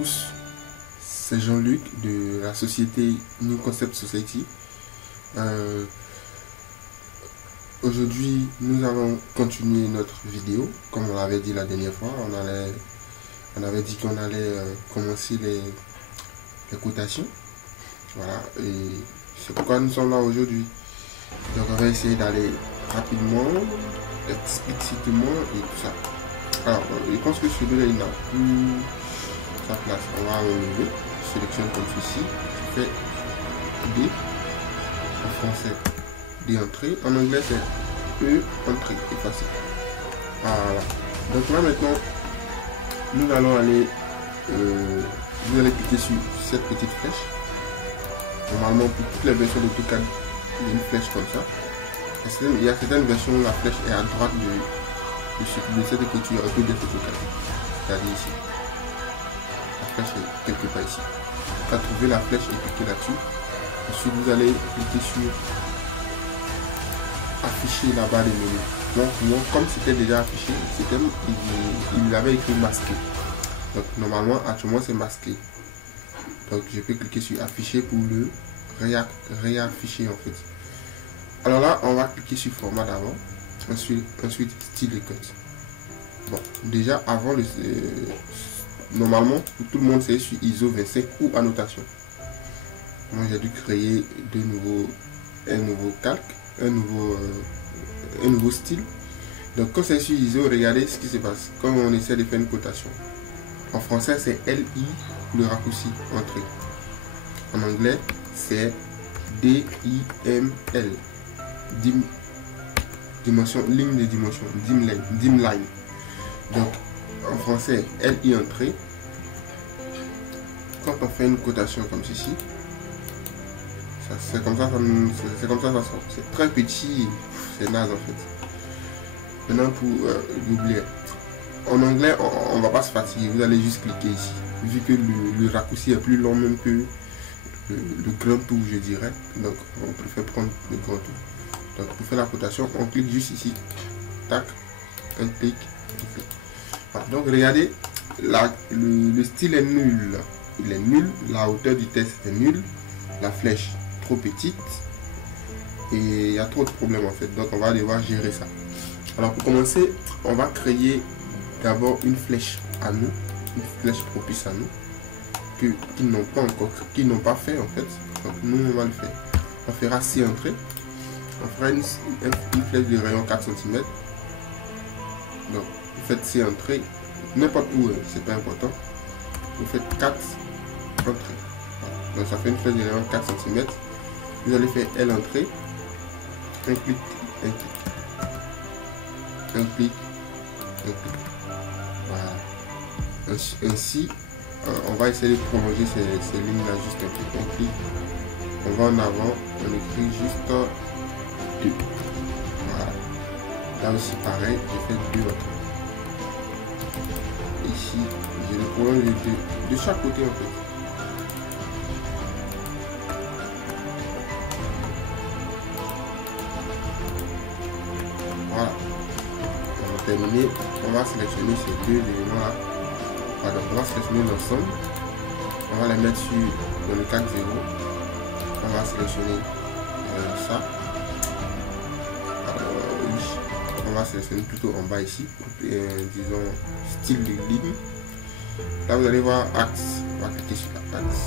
tous, c'est Jean-Luc de la société New Concept Society. Aujourd'hui, nous allons continuer notre vidéo. Comme on l'avait dit la dernière fois, on avait dit qu'on allait commencer les cotations. Voilà, et c'est pourquoi nous sommes là aujourd'hui. Donc on va essayer d'aller rapidement, explicitement et tout ça. Alors, je pense que celui-là, il n'a plus sa place. On va enlever. Je sélectionne comme ceci. Je fais D en français. D entrée. En anglais, c'est E entrée. Effacé. Voilà. Donc là, maintenant, nous allons aller. Vous allez cliquer sur cette petite flèche. Normalement, pour toutes les versions d'AutoCAD, il y a une flèche comme ça. Il y a certaines versions où la flèche est à droite de cette écriture, un peu de AutoCAD. C'est-à-dire ici. La flèche est quelque part ici. Vous allez trouver la flèche et cliquer là-dessus. Ensuite, vous allez cliquer sur afficher la barre des menus. Donc, moi, comme c'était déjà affiché, il avait écrit masqué. Donc, normalement, actuellement, c'est masqué. Donc, je peux cliquer sur afficher pour le réafficher en fait. Alors là, on va cliquer sur format d'avant. Ensuite style et cut. Bon, déjà avant normalement tout le monde c'est sur ISO 25 ou annotation. Moi j'ai dû créer un nouveau calque, un nouveau style. Donc quand c'est sur ISO, regardez ce qui se passe quand on essaie de faire une cotation. En français c'est LI, le raccourci entrée. En anglais c'est DIML, dimension, ligne de dimension, dim line. Donc en français LI entrée. Quand on fait une cotation comme ceci, c'est comme ça ça sort. C'est très petit, c'est naze en fait. Maintenant pour l'oublier. En anglais, on ne va pas se fatiguer, vous allez juste cliquer ici. Vu que le raccourci est plus long même que le grand tour, je dirais. Donc, on préfère prendre le grand tour. Donc, pour faire la cotation, on clique juste ici. Tac, un clic. Voilà. Donc, regardez, le style est nul. Il est nul. La hauteur du texte est nulle. La flèche, trop petite. Et il y a trop de problèmes en fait. Donc, on va devoir gérer ça. Alors, pour commencer, on va créer d'abord une flèche à nous, une flèche propice à nous, qu'ils n'ont pas fait en fait. Donc nous on va le faire. On fera 6 entrées. On fera une flèche de rayon 4 cm. Donc vous faites 6 entrées, n'importe où, c'est pas important. Vous faites 4 entrées. Voilà. Donc ça fait une flèche de rayon 4 cm. Vous allez faire L entrée, un clic, un clic, un clic, un clic. Voilà. Ainsi, on va essayer de prolonger ces lignes-là juste un clic. On va en avant, on écrit juste 2. Voilà. Là aussi pareil, je fais 2 autres. Ici, je le prolonge de chaque côté en fait. Voilà. On va terminer. On va sélectionner ces 2 éléments-là. Alors, on va sélectionner l'ensemble. On va les mettre dans le 4.0. On va sélectionner ça. Oui. On va sélectionner plutôt en bas ici. Disons style de ligne. Là, vous allez voir axe. On va cliquer sur axe.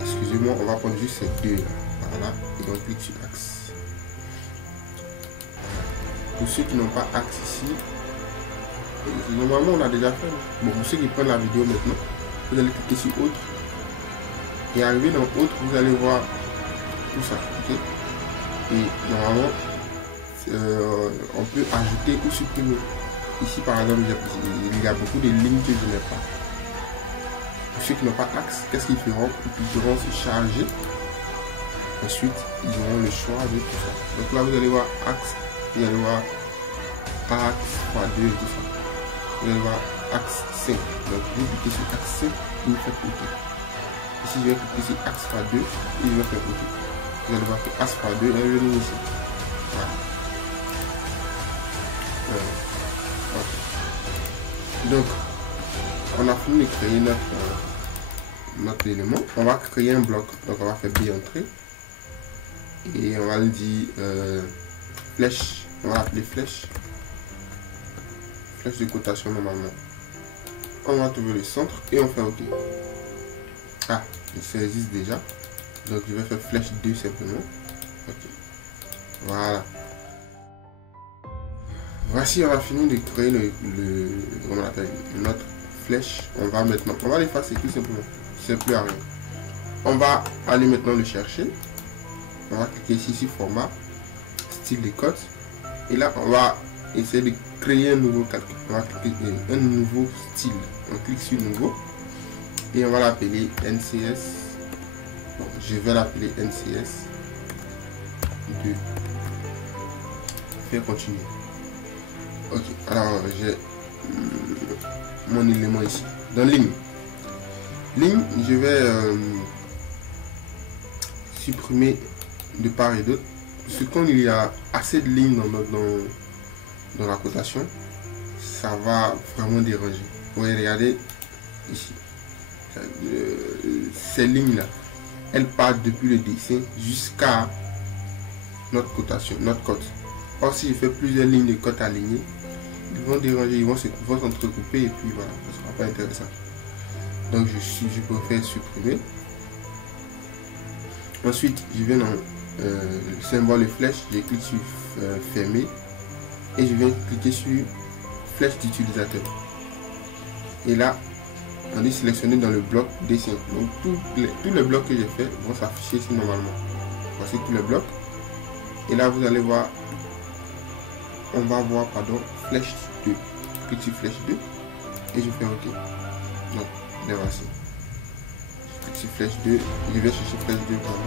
Excusez-moi, on va prendre juste ces 2 là. Voilà. Et on clique sur axe. Pour ceux qui n'ont pas axe ici, normalement on a déjà fait. Bon, pour ceux qui prennent la vidéo maintenant, vous allez cliquer sur autre et arriver dans autre, vous allez voir tout ça. Okay? Et normalement on peut ajouter ou supprimer. Ici par exemple il y a beaucoup de lignes que je n'ai pas. Pour ceux qui n'ont pas axe, qu'est-ce qu'ils feront? Ils pourront se charger. Ensuite ils auront le choix de tout ça. Donc là vous allez voir axe, vous allez voir axe x2 et tout ça. Vous allez voir axe 5. Donc vous cliquez sur axe 5 et vous faites OK. Ici je vais cliquer sur axe x2 et je vais faire OK. Vous allez voir que axe x2 est venu ici. Voilà. Okay. Donc on a fini de créer notre élément. On va créer un bloc. Donc on va faire B entrée. Et on va le dire flèche. On va l'appeler flèche. Flèche de cotation normalement. On va trouver le centre et on fait OK. Ah, il existe déjà. Donc je vais faire flèche 2 simplement. OK. Voilà. Voici, on a fini de créer comment on appelle, notre flèche. On va l'effacer tout simplement. C'est plus à rien. On va aller maintenant le chercher. On va cliquer ici sur format, style de code. Et là, on va essayer de créer un nouveau calcul. On va cliquer un nouveau style. On clique sur nouveau. Et on va l'appeler NCS. Bon, je vais l'appeler NCS 2. Faire continuer. Ok, alors j'ai mon élément ici. Dans ligne, je vais supprimer de part et d'autre. Parce que quand il y a assez de lignes dans la cotation, ça va vraiment déranger. Vous pouvez regarder ici. Ces lignes-là, elles partent depuis le dessin jusqu'à notre cotation, notre cote. Or, si je fais plusieurs lignes de cote alignées, ils vont déranger, ils vont s'entrecouper et puis voilà, ça sera pas intéressant. Donc je préfère supprimer. Ensuite, je vais dans le symbole de flèche, je clique sur fermer et je vais cliquer sur flèche d'utilisateur. Et là, on dit sélectionner dans le bloc dessin. Donc tous les blocs que j'ai fait vont s'afficher ici normalement. Voici tous les blocs. Et là, vous allez voir, on va voir, pardon, flèche 2. Je clique sur flèche 2 et je fais OK. Donc, les voici. Je clique sur flèche 2, je vais chercher flèche 2, pardon.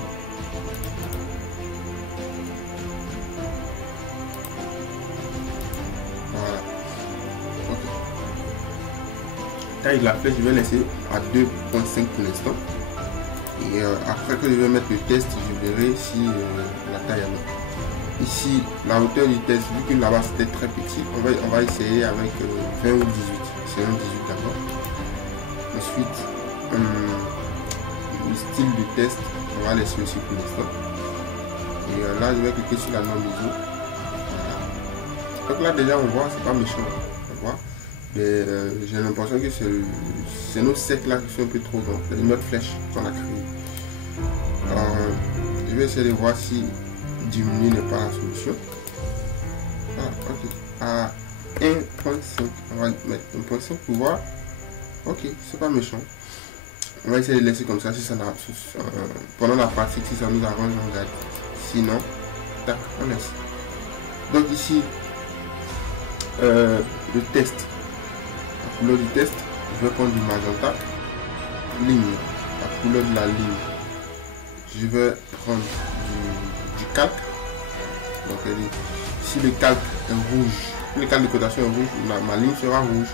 Voilà. OK. Taille de la flèche, je vais laisser à 2.5 pour l'instant. Et après que je vais mettre le test, je verrai si la taille est bonne. Ici, la hauteur du test, vu que là-bas c'était très petit, on va essayer avec 20 ou 18. C'est un 18 d'abord. Ensuite, le style de test, on va laisser aussi pour l'instant. Et là, je vais cliquer sur la norme ISO. Voilà. Donc là, déjà, on voit, c'est pas méchant. On voit. Mais j'ai l'impression que c'est nos secs là qui sont un peu trop grands. C'est notre flèche qu'on a créée. Alors, je vais essayer de voir si diminuer n'est pas la solution. Ah, ok. À 1.5, on va mettre 1.5 pour voir. Ok, c'est pas méchant. On va essayer de laisser comme ça si ça pendant la pratique, si ça nous arrange, on regarde. Sinon, tac, on laisse. Donc ici, le test. La couleur du test, je vais prendre du magenta. Ligne, la couleur de la ligne. Je vais prendre du calque. Donc si le calque est rouge, le calque de cotation est rouge, ma ligne sera rouge.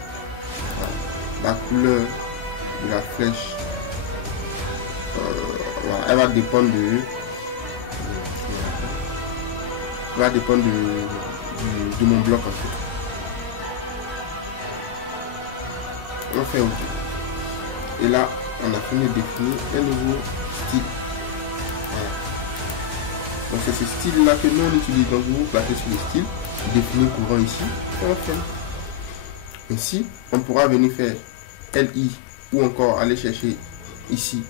Voilà. La couleur de la flèche, voilà, elle va dépendre de mon bloc en fait. On fait OK. Et là, on a fini de définir un nouveau style. Voilà. Donc c'est ce style là que nous on utilise. Donc vous placez sur le style, définir courant ici, et on fait. Ainsi, on pourra venir faire LI ou encore aller chercher ici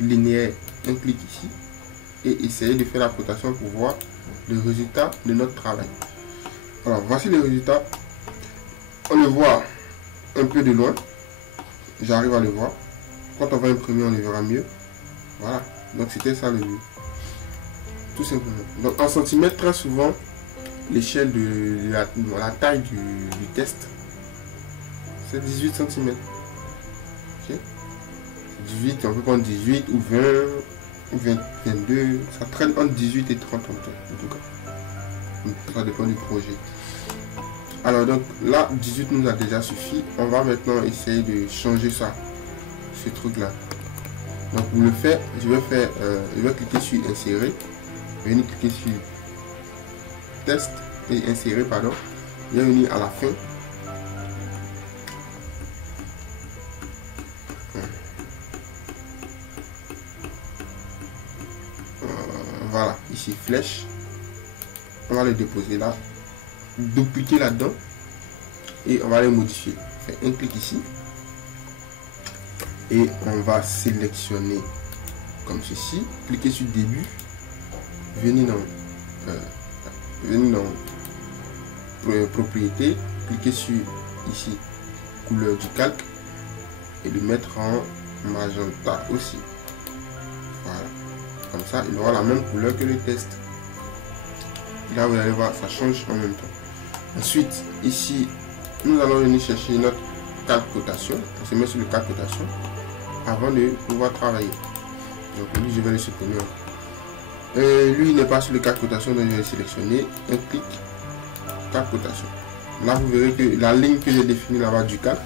linéaire, un clic ici et essayer de faire la cotation pour voir le résultat de notre travail. Alors voici le résultat. On le voit un peu de loin. J'arrive à le voir. Quand on va imprimer, on le verra mieux. Voilà. Donc c'était ça le but. Tout simplement. Donc en centimètres, très souvent, l'échelle de la taille du test, c'est 18 cm. Ok. 18, on peut prendre 18 ou 20 ou 22. Ça traîne entre 18 et 30 en tout cas. Ça dépend du projet. Alors donc là 18 nous a déjà suffi. On va maintenant essayer de changer ça, ce truc là. Donc pour le faire, je vais cliquer sur insérer, venir cliquer sur test et insérer, pardon. Je vais venir à la fin. voilà, ici flèche, on va le déposer là, dupliquer là-dedans et on va les modifier. On fait un clic ici et on va sélectionner comme ceci, cliquez sur début, venez dans propriété, cliquez sur ici couleur du calque et le mettre en magenta aussi. Voilà, comme ça il aura la même couleur que le test. Là vous allez voir, ça change en même temps. Ensuite ici nous allons venir chercher notre calque cotation. On se met sur le calque cotation avant de pouvoir travailler. Donc lui je vais le supprimer. Lui il n'est pas sur le calque cotation, donc je vais le sélectionner, un clic, calque cotation. Là vous verrez que la ligne que j'ai définie là-bas du calque,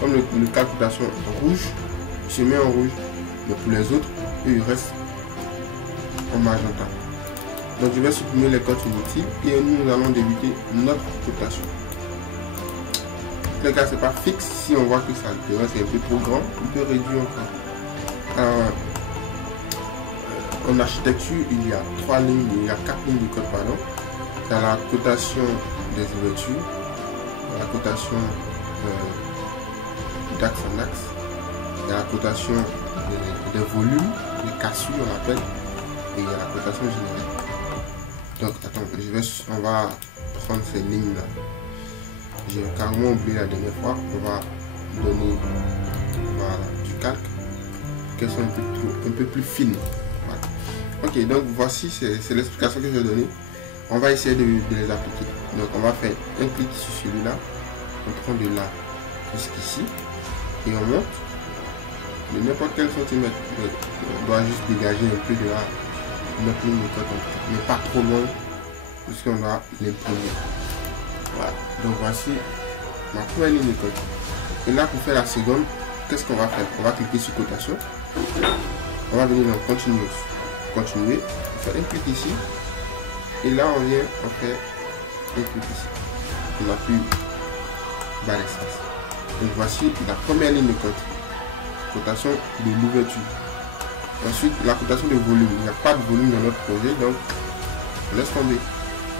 comme le calque cotation rouge, il se met en rouge, mais pour les autres il reste en magenta. Donc je vais supprimer les cotes inutiles et nous allons débuter notre cotation. Les gars, c'est pas fixe. Si on voit que ça c'est un peu trop grand, on peut réduire encore. En architecture, il y a 4 lignes de code, pardon. Il y a la cotation des ouvertures, la cotation d'axe en axe, il y a la cotation des volumes, les cassures on appelle, et il y a la cotation générale. Donc attends, on va prendre ces lignes là. J'ai carrément oublié la dernière fois. On va donner voilà, du calque, qu'elles sont un peu plus fines. Voilà. Ok, donc voici c'est l'explication que je vais donner. On va essayer de les appliquer. Donc on va faire un clic sur celui-là, on prend de là jusqu'ici et on monte de n'importe quel centimètre. On doit juste dégager un peu de là notre ligne de code, mais pas trop loin puisqu'on doit l'imprimer. Voilà, donc voici ma première ligne de code. Et là pour faire la seconde, qu'est-ce qu'on va faire? On va cliquer sur cotation, on va venir dans continuer, on fait un clic ici et là on vient, on fait un clic ici, on appuie bas l'espace. Donc voici la première ligne de code, cotation de l'ouverture. Ensuite la cotation de volume, il n'y a pas de volume dans notre projet, donc on laisse tomber.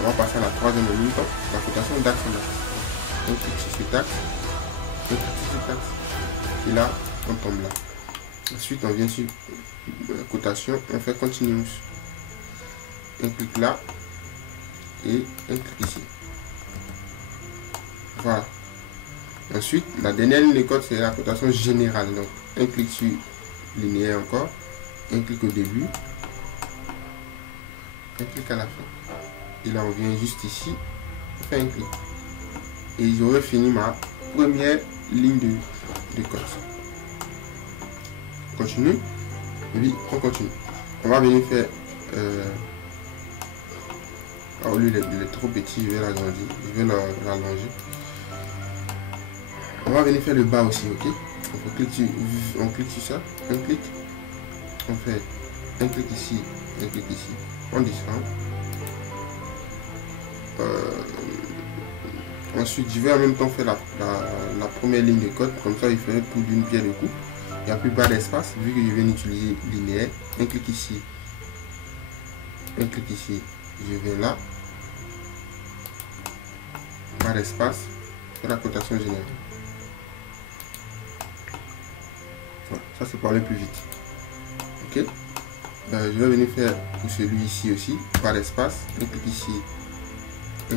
On va passer à la troisième en même temps, la cotation d'axe en axe. On clique sur cet axe, on clique sur cet axe, et là on tombe là. Ensuite on vient sur la cotation, on fait continuous, un clic là et un clic ici. Voilà. Ensuite la dernière ligne de code c'est la cotation générale, donc un clic sur linéaire encore, un clic au début, un clic à la fin. Et là on vient juste ici, on fait un clic et j'aurai fini ma première ligne de code. On continue, oui on continue. On va venir faire au lieu d'être trop petit, je vais l'agrandir, je vais l'allonger. On va venir faire le bas aussi, ok. On clique sur ça, un clic, on fait un clic ici, on descend. Ensuite je vais en même temps faire la première ligne de code, comme ça il ferait tout d'une pierre de coups. Il n'y a plus bas d'espace vu que je viens d'utiliser linéaire. Un clic ici, je vais là, bas d'espace, la cotation générale. Voilà, ça c'est pour aller plus vite. Ok, je vais venir faire pour celui ici aussi, bas d'espace, un clic ici, je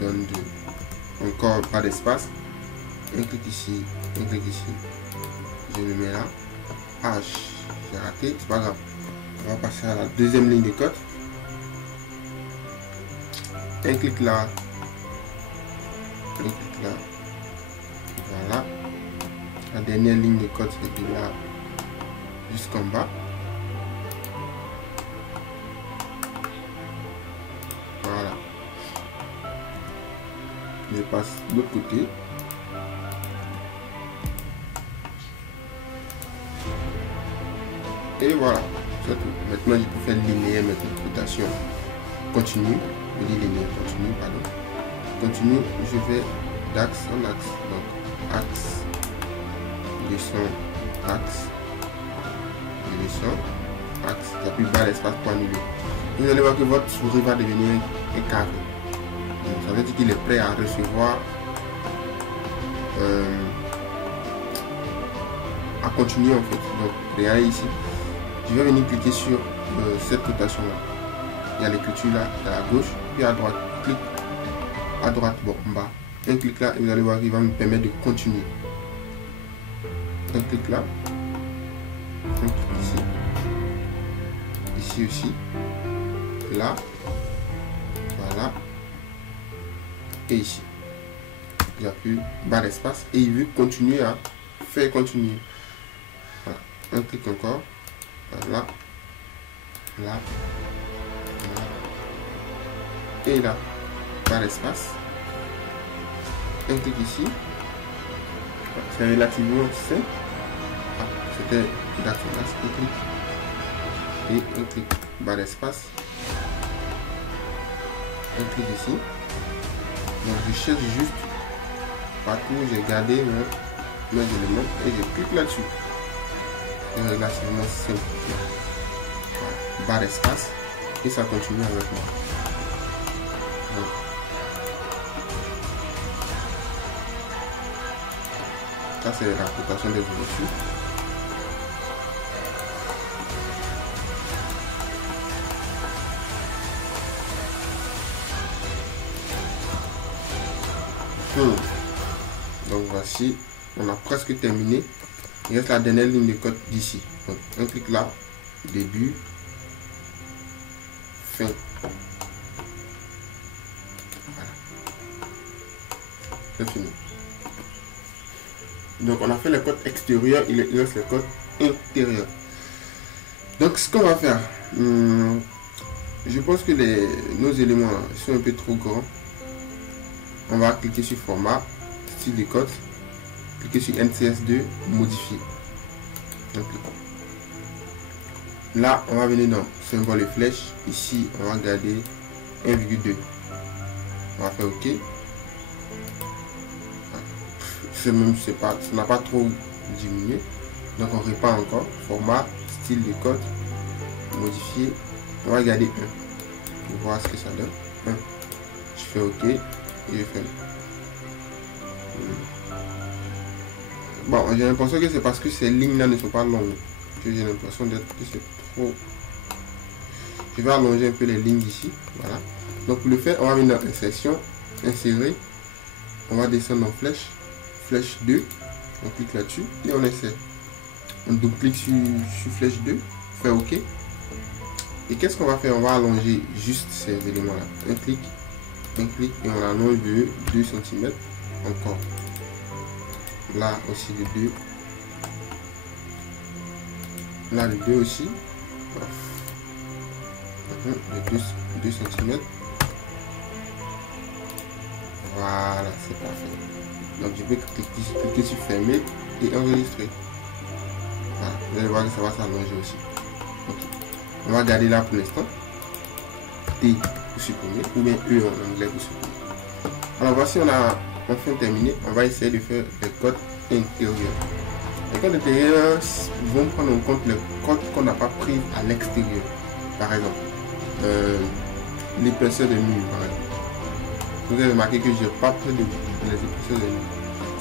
donne encore pas d'espace, un clic ici, je le mets là. Ah, j'ai raté, c'est pas grave. On va passer à la deuxième ligne de code, un clic là, voilà. La dernière ligne de code c'est de là jusqu'en bas. Voilà. Je passe de l'autre côté. Et voilà, c'est tout. Maintenant je peux faire linéaire, maintenant cotation continue. Je dis linéaire continue, pardon. Continue, je vais d'axe en axe. Donc axe, descend, axe, je descends, axe, il n'y a plus de barre d'espace pour annuler. Vous allez voir que votre souris va devenir un carré. Donc, ça veut dire qu'il est prêt à recevoir, à continuer en fait. Donc regardez ici, je vais venir cliquer sur cette cotation là. Il y a l'écriture là à la gauche, puis à droite, clic à droite, bon en bas. Un clic là et vous allez voir qu'il va me permettre de continuer. Un clic là, un clic ici, ici aussi, là, voilà, et ici. Il n'y a plus barre d'espace et il veut continuer à faire continuer. Voilà. Un clic encore, là, là, là, et là, barre d'espace. Un clic ici, c'est relativement simple. Ah, c'était d'action là, un clic et un clic, barre d'espace. Un clic ici. Donc je cherche juste partout où j'ai gardé mes éléments et je clique là-dessus. C'est relativement simple. Voilà. Barre d'espace et ça continue avec moi. Donc, ça c'est la cotation des ouvertures. Donc voici, on a presque terminé. Il reste la dernière ligne de code d'ici. Donc un clic là, début, fin. Voilà. C'est fini. Donc on a fait le code extérieur, il reste le code intérieur. Donc ce qu'on va faire, je pense que nos éléments là, sont un peu trop grands. On va cliquer sur format, style de code, cliquer sur NCS2, modifier. Donc, là, on va venir dans symbole et flèche. Ici, on va garder 1,2. On va faire OK. C'est même, ça n'a pas trop diminué. Donc, on répand encore. Format, style de code, modifier. On va garder 1 pour voir ce que ça donne. 1. Je fais OK. Et je fais. Bon, j'ai l'impression que c'est parce que ces lignes là ne sont pas longues que j'ai l'impression d'être que c'est trop. Je vais allonger un peu les lignes ici. Voilà. Donc pour le faire, on va venir dans insertion, insérer. On va descendre en flèche, flèche 2. On clique là-dessus et on insère. On double-clique sur flèche 2, fait OK. Et qu'est-ce qu'on va faire? On va allonger juste ces éléments là. Un clic et on allonge de 2 cm encore. Là aussi de 2. Là de 2 aussi. De 2 cm. Voilà, c'est parfait. Donc je peux cliquer sur fermer et enregistrer. Voilà, vous allez voir que ça va s'allonger aussi. Okay. On va garder là pour l'instant. T pour supprimer ou bien E en anglais pour supprimer. Alors voici, on a enfin terminé. On va essayer de faire les codes intérieurs. Les codes intérieurs vont prendre en compte les codes qu'on n'a pas pris à l'extérieur. Par exemple, l'épaisseur de mur. Vous avez remarqué que je n'ai pas pris les épaisseurs de mur.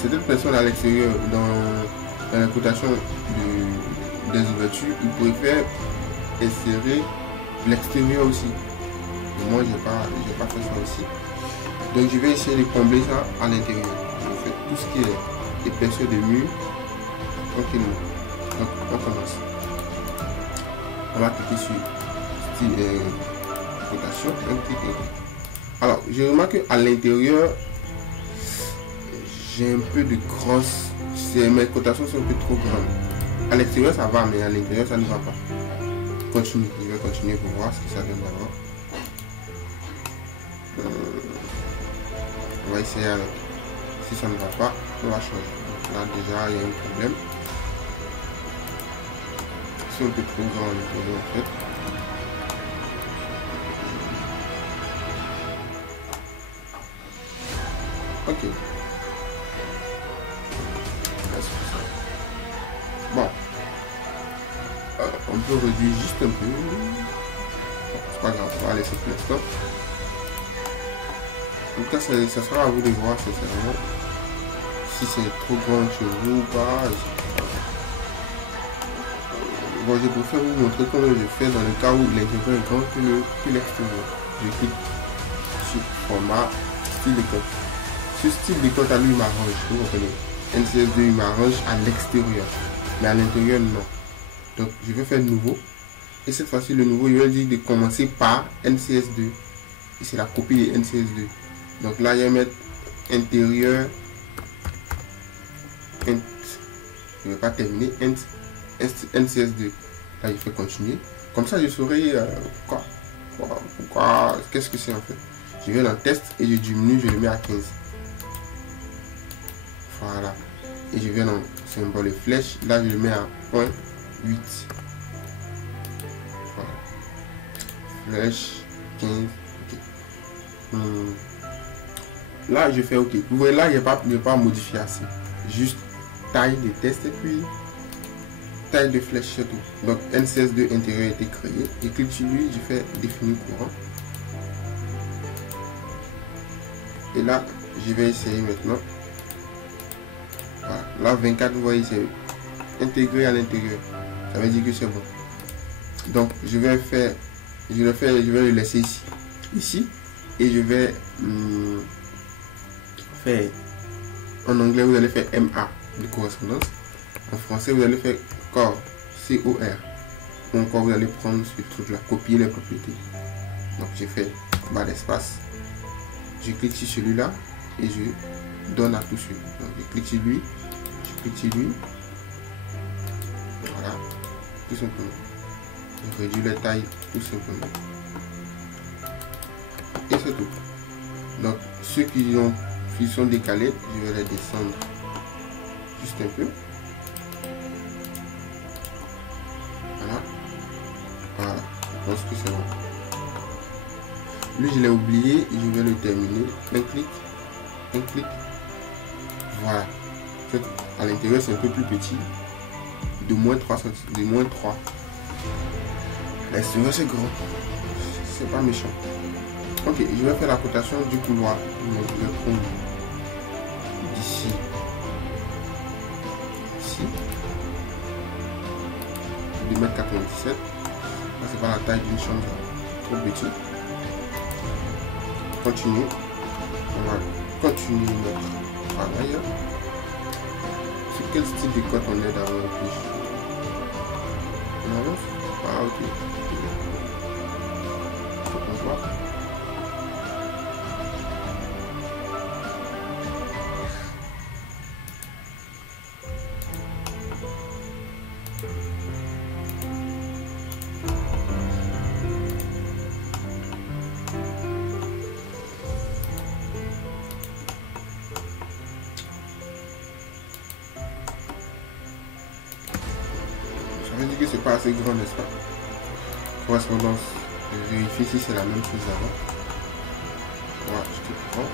Cette personne à l'extérieur, dans la cotation des ouvertures, il pourrait faire insérer l'extérieur aussi. Et moi, je n'ai pas fait ça aussi. Donc, je vais essayer de combler ça à l'intérieur. Je fais tout ce qui est épaisseur de mur tranquillement. Donc, on commence. On va cliquer sur style cotation, un clic et clic. Alors, je remarque qu'à l'intérieur, j'ai un peu de crosse. Mes cotations sont un peu trop grandes. À l'extérieur, ça va, mais à l'intérieur, ça ne va pas. Continue. Je vais continuer pour voir ce que ça donne d'abord. On va essayer avec. Si ça ne va pas, on va changer. Donc là, déjà, il y a un problème. C'est un peu trop grand à l'intérieur, en fait. Ok. Bon. on peut réduire juste un peu. C'est pas grave, on va laisser pour l'instant. En tout cas, ça sera à vous de voir sincèrement si c'est trop grand chez vous ou pas. Bon, je préfère vous montrer comment je fais dans le cas où l'intérieur est grand que l'extérieur. Je clique sur format, style de code. Ce style de code à lui m'arrange, vous comprenez. NCS2 il m'arrange à l'extérieur, mais à l'intérieur non. Donc je vais faire nouveau. Et cette fois-ci le nouveau, il va dire de commencer par NCS2. Et c'est la copie de NCS2. Donc là, je vais mettre intérieur. Je ne vais pas terminer. NCS2. Là, il fait continuer. Comme ça, je saurai qu'est-ce que c'est en fait. Je vais dans test et je diminue, je le mets à 15. Voilà. Et je vais dans symbole flèche. Là, je le mets à 0.8. Voilà. Flèche 15. Ok. Là, je fais OK. Vous voyez, là, il n'y a pas à modifier assez. Juste taille de test et puis taille de flèche, c'est tout. Donc, NCS2 intérieur a été créé. Je clique sur lui, je fais définir courant. Et là, je vais essayer maintenant. Voilà. Là, 24, vous voyez, c'est intégré à l'intérieur. Ça veut dire que c'est bon. Donc, je vais le laisser ici. Ici. Et je vais faire, en anglais, vous allez faire MA de correspondance. En français, vous allez faire COR, C-O-R. Ou encore, vous allez prendre ce truc-là, copier les propriétés. Donc, j'ai fait barre d'espace. Je clique sur celui-là et je donne à tout celui. Donc, je clique sur lui, je clique sur lui. Voilà, tout simplement. Je réduis la taille, tout simplement. Et c'est tout. Donc, ceux qui sont décalés, je vais les descendre juste un peu. Voilà. Voilà. Je pense que c'est bon. Lui, je l'ai oublié. Je vais le terminer. Un clic. Un clic. Voilà. À l'intérieur, c'est un peu plus petit. De moins 3 cm. De moins 3. L'extérieur, c'est grand. C'est pas méchant. Ok, je vais faire la cotation du couloir. Donc, je vais prendre d'ici. Ici. 2,97 m. Ça, c'est pas la taille d'une chambre. Trop petit. Continue. On va continuer notre travail. Sur quel style de code on est dans le fiche? On avance? Ah, ok. On voit. Ça veut dire que c'est pas assez grand, n'est-ce pas? Correspondance. Je vérifie si c'est la même chose avant. Voilà, je te prends.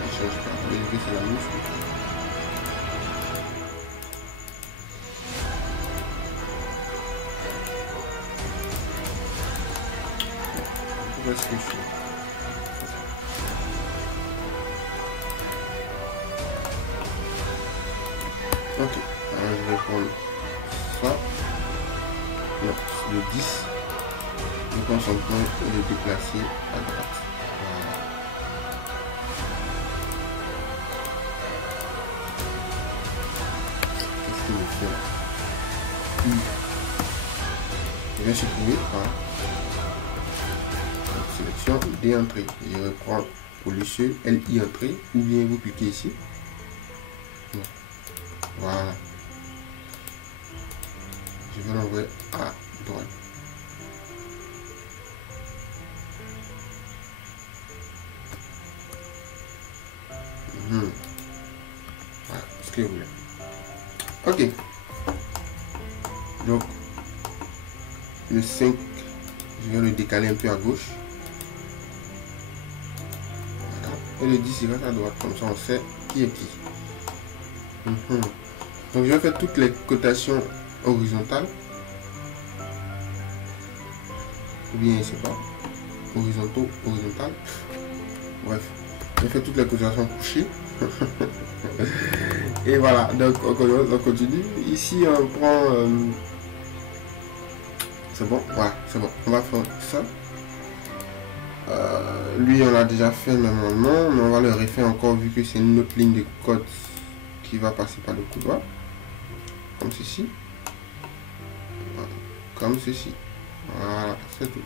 Je change pas. Je vérifie si c'est la même chose. Où est-ce que je suis? Ok. Alors je vais prendre ça. Non, le 10. Je prends son point et le déplacer à droite. Voilà. Qu'est-ce qu'il me fait là? Je vais supprimer. Voilà. Donc, sélection D entrée. Je reprends pour le seul LI entrée ou bien vous cliquez ici. Voilà. Je vais l'envoyer à droite. Voilà, ce que vous voulez. Ok. Donc, le 5, je vais le décaler un peu à gauche. Voilà. Et le 10, il reste à droite. Comme ça, on sait qui est qui. Donc, je vais faire toutes les cotations horizontale. Ou bien, je sais pas, horizontaux, horizontal. Bref, j'ai fait toutes les cotations couchées. Et voilà, donc on continue. Ici, on prend... c'est bon, voilà, c'est bon. On va faire ça. Lui, on l'a déjà fait normalement, mais on va le refaire encore vu que c'est une autre ligne de code qui va passer par le couloir. Comme ceci. Voilà, comme ceci. Voilà, c'est tout.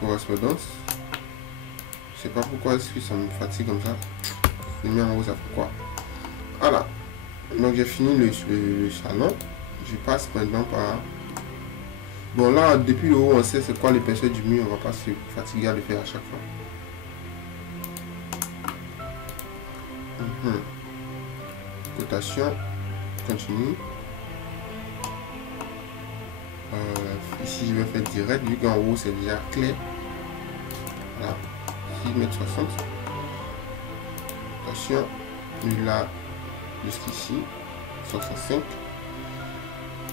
Correspondance. Je sais pas pourquoi est-ce que ça me fatigue comme ça. Je mets en haut, ça fait quoi? Voilà. Donc j'ai fini le salon. Je passe maintenant par... Bon là, depuis le haut, on sait c'est quoi l'épaisseur du mur. On va pas se fatiguer à le faire à chaque fois. Cotation. Continue. Ici, je vais faire direct, vu qu'en haut, c'est déjà clair. Voilà. 6,60 m. Attention. Lui là, jusqu'ici. 65.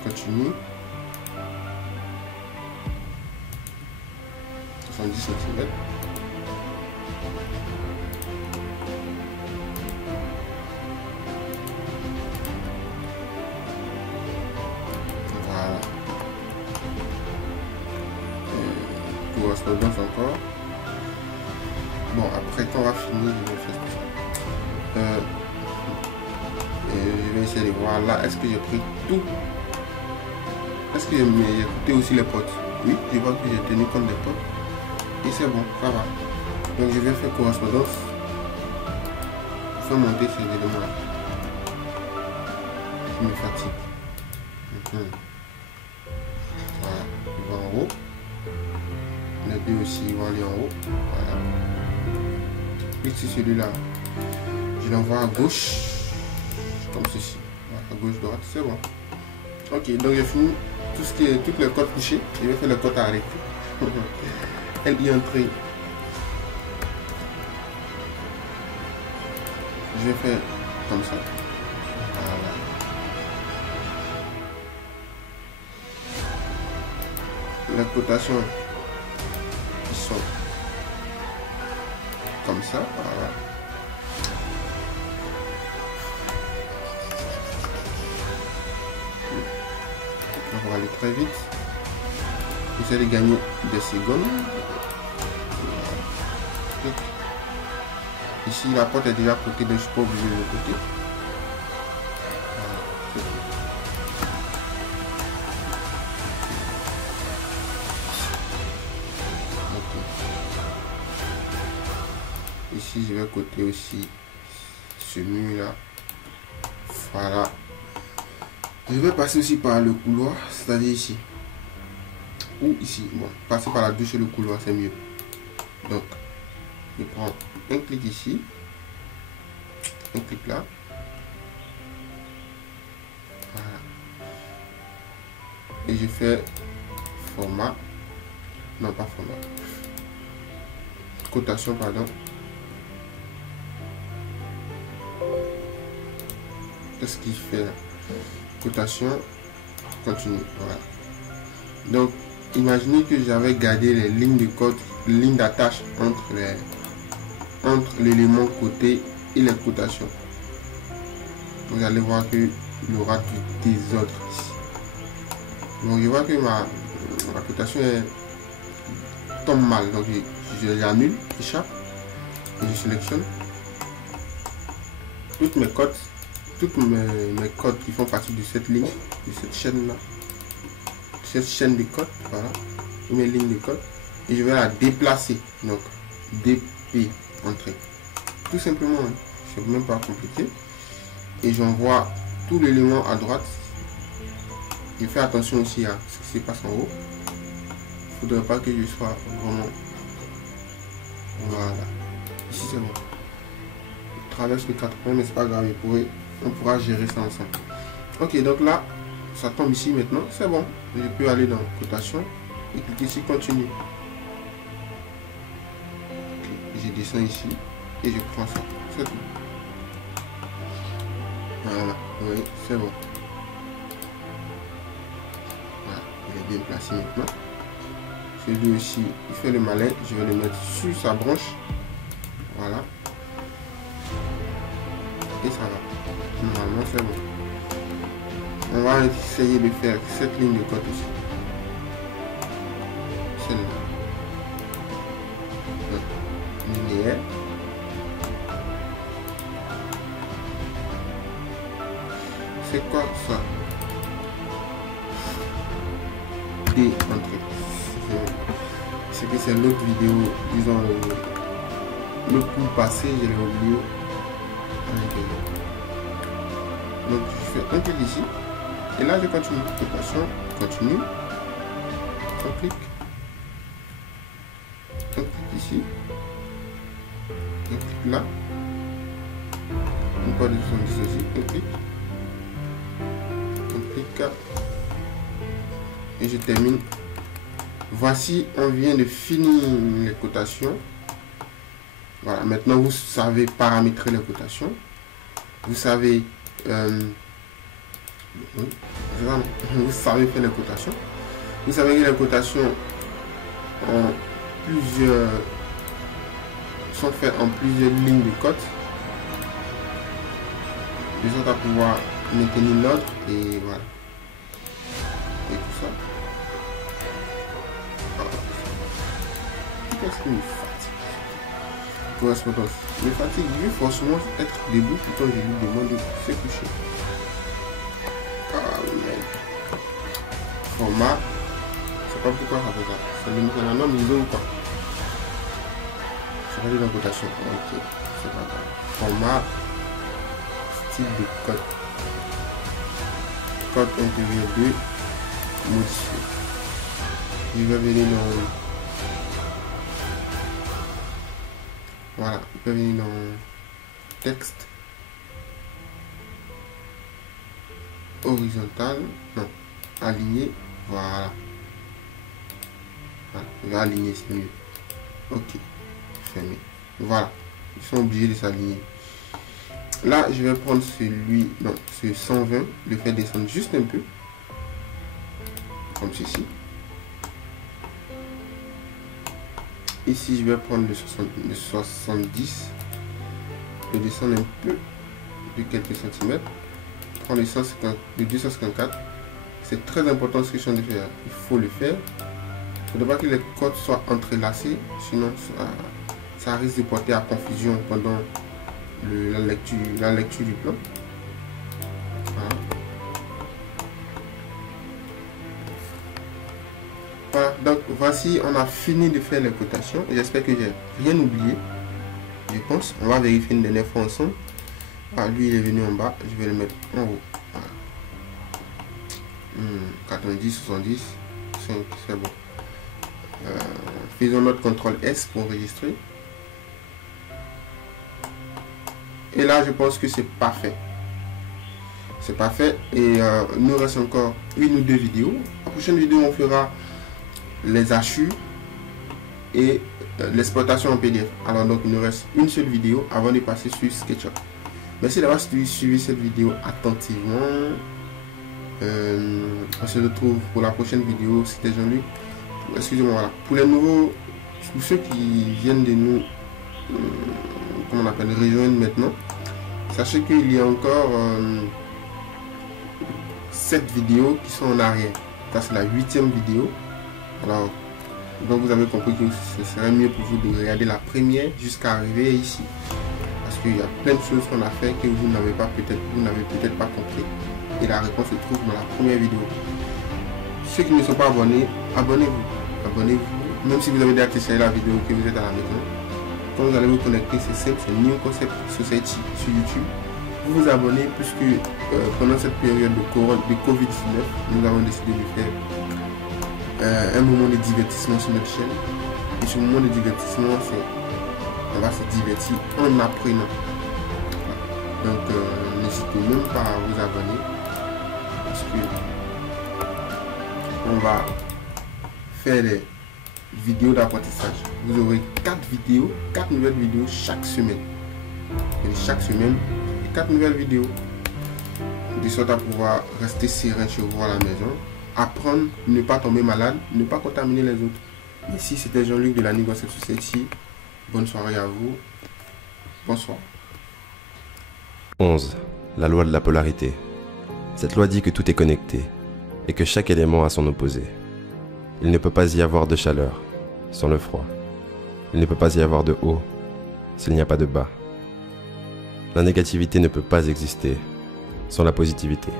Continue. 70 cm. Voilà. Correspondance encore. Bon, après quand on va finir, je vais faire ça. Je vais essayer de voir là, est-ce que j'ai pris tout? Est-ce que j'ai écouté aussi les potes? Oui, je vois que j'ai tenu compte des potes. Et c'est bon, ça va. Donc je vais faire correspondance pour faire monter ces éléments-là. Qui me fatigue. Voilà, il va en haut. Les deux aussi ils vont aller en haut. Voilà. Ici celui-là, je l'envoie à gauche. Comme ceci. Voilà, à gauche, droite, c'est bon. Ok, donc j'ai fini tout ce qui est toutes les codes couchées. Je vais faire le code arrêté. Elle y entrée. Je vais faire comme ça. Voilà. Les cotations qui sont comme ça. Voilà. On va aller très vite. Vous allez gagner des secondes. Ici, la porte est déjà côté, donc je peux obliger le côté. Ici, je vais côté aussi ce mur-là. Voilà. Je vais passer aussi par le couloir, c'est-à-dire ici. Ou ici. Bon, passer par la douche et le couloir, c'est mieux. Donc, je prends un clic ici. Un clic là. Voilà. Et je fais format. Non, pas format. Cotation, pardon. Qu'est-ce qu'il fait là? Cotation, continue. Voilà. Donc, imaginez que j'avais gardé les lignes de code, les lignes d'attache entre l'élément côté et les cotations. Vous allez voir qu'il y aura du désordre ici. Donc, je vois que ma cotation tombe mal. Donc, je l'annule, échappe, et je sélectionne toutes mes codes. Toutes mes codes qui font partie de cette ligne, de cette chaîne là, cette chaîne de codes, voilà, mes lignes de code, et je vais la déplacer. Donc DP entrée, tout simplement, hein. C'est même pas compliqué. Et j'envoie tout l'élément à droite. Je fais attention aussi à ce qui se passe en haut. Il faudrait pas que je sois vraiment, voilà. Ici c'est bon. Je traverse le 80, mais c'est pas grave, on pourra gérer ça ensemble. Ok, donc là, ça tombe ici maintenant, c'est bon. Je peux aller dans cotation et cliquer sur continue. Okay, je descends ici et je prends ça, c'est tout. Voilà, oui, c'est bon. Voilà, il est bien placé maintenant. Celui aussi, il fait le malin. Je vais le mettre sur sa branche. Voilà. Et ça va. Normalement, c'est bon. On va essayer de faire cette ligne de côte aussi. Celle-là. Linéaire. C'est quoi ça? Des entrées. C'est que c'est l'autre vidéo, disons le coup passé, je l'ai oublié. Donc je fais un clic ici. Et là je continue. Attention, continue. On clique. On clique ici. On clique là. On peut de 70 aussi. On clique. On clique. Et je termine. Voici, on vient de finir les cotations. Voilà, maintenant vous savez paramétrer les cotations. Vous savez vous savez faire les cotations. Vous savez que les cotations sont faites en plusieurs lignes de cote, de sorte à pouvoir maintenir l'ordre et voilà. Et tout ça. Qu'est-ce qui me fatigue? Correspondance. Me fatigue, il veut forcément être debout plutôt que je lui demande de se coucher. Ah merde. Format. Je sais pas pourquoi ça fait ça. Ça limite la norme niveau ou pas. C'est pas de l'importation. Ok. C'est pas grave. Format. Style de code. Code intérieur 2. Modifié. Je vais venir dans. Voilà, il peut venir dans texte horizontal, non, aligné, voilà. Voilà, il va aligner, c'est mieux. Ok, fermé. Voilà, ils sont obligés de s'aligner. Là, je vais prendre celui, non, ce 120, le faire descendre juste un peu, comme ceci. Ici, je vais prendre le 70, le descendre un peu de quelques centimètres, prendre le 254. C'est très important ce que je suis en train de faire. Il faut le faire. Il ne faudrait pas que les codes soient entrelacés, sinon ça risque de porter à confusion pendant la lecture du plan. Voilà. Voilà, donc voici, on a fini de faire les cotations. J'espère que j'ai rien oublié. Je pense. On va vérifier une dernière fois ensemble. Ah, lui il est venu en bas. Je vais le mettre en haut. Voilà. 90, 70, 5, c'est bon. Faisons notre CTRL S pour enregistrer. Et là, je pense que c'est parfait. C'est parfait. Et nous reste encore une ou deux vidéos. La prochaine vidéo, on fera les achats et l'exploitation en PDF. Alors donc il nous reste une seule vidéo avant de passer sur SketchUp. Merci d'avoir suivi cette vidéo attentivement. On se retrouve pour la prochaine vidéo. C'était Jean-Luc. Excusez-moi, voilà. Pour les nouveaux, pour ceux qui viennent de nous comment on appelle, rejoindre maintenant, sachez qu'il y a encore 7 vidéos qui sont en arrière. Ça c'est la 8e vidéo. Alors, donc vous avez compris que ce serait mieux pour vous de regarder la première jusqu'à arriver ici. Parce qu'il y a plein de choses qu'on a fait que vous n'avez peut-être pas compris. Et la réponse se trouve dans la première vidéo. Ceux qui ne sont pas abonnés, abonnez-vous. Abonnez-vous. Même si vous avez déjà testé la vidéo que vous êtes à la maison. Quand vous allez vous connecter, c'est simple, c'est New Concept Society sur YouTube. Vous vous abonnez puisque pendant cette période de Covid-19, nous avons décidé de faire un moment de divertissement sur notre chaîne. Et ce moment de divertissement, on va se divertir en apprenant. Donc n'hésitez même pas à vous abonner parce que on va faire des vidéos d'apprentissage. Vous aurez 4 nouvelles vidéos chaque semaine. Et chaque semaine, 4 nouvelles vidéos. de sorte à pouvoir rester serein chez vous à la maison, apprendre, ne pas tomber malade, ne pas contaminer les autres. Ici, c'était Jean-Luc de la New Gossip Society. Bonne soirée à vous. Bonsoir. 11. La loi de la polarité. Cette loi dit que tout est connecté et que chaque élément a son opposé. Il ne peut pas y avoir de chaleur sans le froid. Il ne peut pas y avoir de haut s'il n'y a pas de bas. La négativité ne peut pas exister sans la positivité.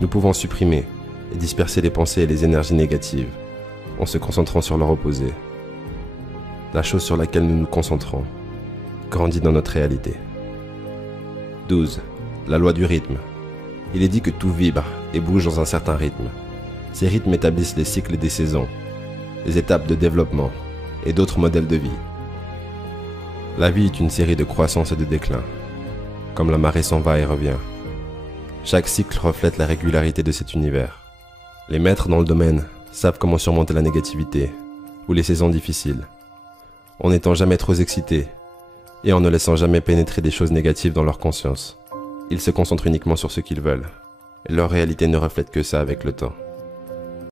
Nous pouvons supprimer et disperser les pensées et les énergies négatives en se concentrant sur leur opposé. La chose sur laquelle nous nous concentrons grandit dans notre réalité. 12. La loi du rythme. Il est dit que tout vibre et bouge dans un certain rythme. Ces rythmes établissent les cycles des saisons, les étapes de développement et d'autres modèles de vie. La vie est une série de croissance et de déclin, comme la marée s'en va et revient. Chaque cycle reflète la régularité de cet univers. Les maîtres dans le domaine savent comment surmonter la négativité ou les saisons difficiles, en n'étant jamais trop excités et en ne laissant jamais pénétrer des choses négatives dans leur conscience. Ils se concentrent uniquement sur ce qu'ils veulent, et leur réalité ne reflète que ça avec le temps.